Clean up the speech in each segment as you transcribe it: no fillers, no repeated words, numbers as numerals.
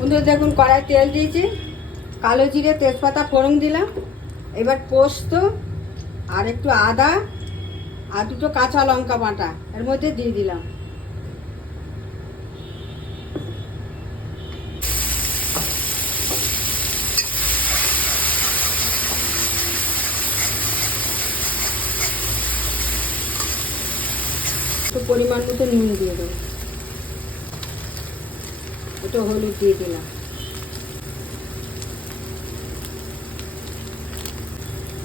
বন্ধুরা দেখুন, কড়াই তেল দিয়েছি, কালো জিরে তেজপাতা ফোড়ন দিলাম। এবার পোস্ত আর একটু আদা আর দুটো কাঁচা লঙ্কা বাটা এর মধ্যে দিয়ে দিলাম। একটু পরিমাণ মতো নুন দিয়ে দেবো, একটু হলুদ দিয়ে দিলাম,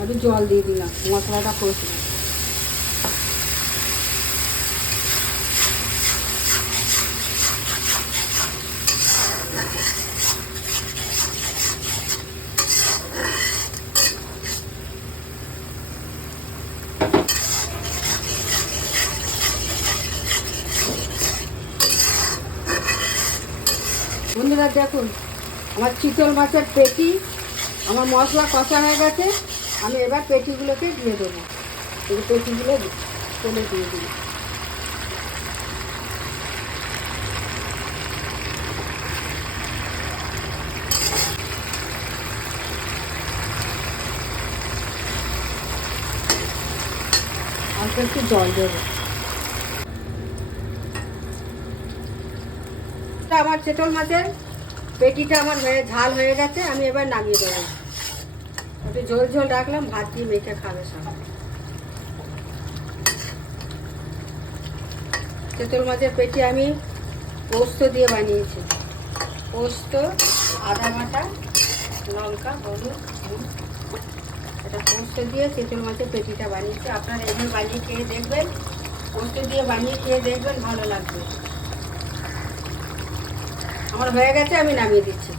একটু জল দিয়ে দিলাম, মশলাটা কষলাম। বন্ধুরা দেখুন, আমার চিতল মাছের পেটি আমার মশলা কষা হয়ে গেছে। আমি এবার পেটিগুলোকে দিয়ে দেবো, এই পেটিগুলো তুলে দিয়ে দিই। অল্প একটু জল দেবো। আমার চিতল মাছের পেটিটা আমার ঝাল হয়ে গেছে, আমি এবার নামিয়ে দেবো। একটু ঝোল ঝোল রাখলাম, ভাত দিয়ে মেখে খাবে সব। চিতল মাছের পেটি আমি পোস্ত দিয়ে বানিয়েছি। পোস্ত, আদা বাটা, লঙ্কা, হলুদ, এটা পোস্ত দিয়ে চিতল মাছের পেটিটা বানিয়েছি। আপনারা এভাবে বানিয়ে খেয়ে দেখবেন, পোস্ত দিয়ে বানিয়ে খেয়ে দেখবেন, ভালো লাগবে। আমার হয়ে গেছে, আমি নামিয়ে দিচ্ছি।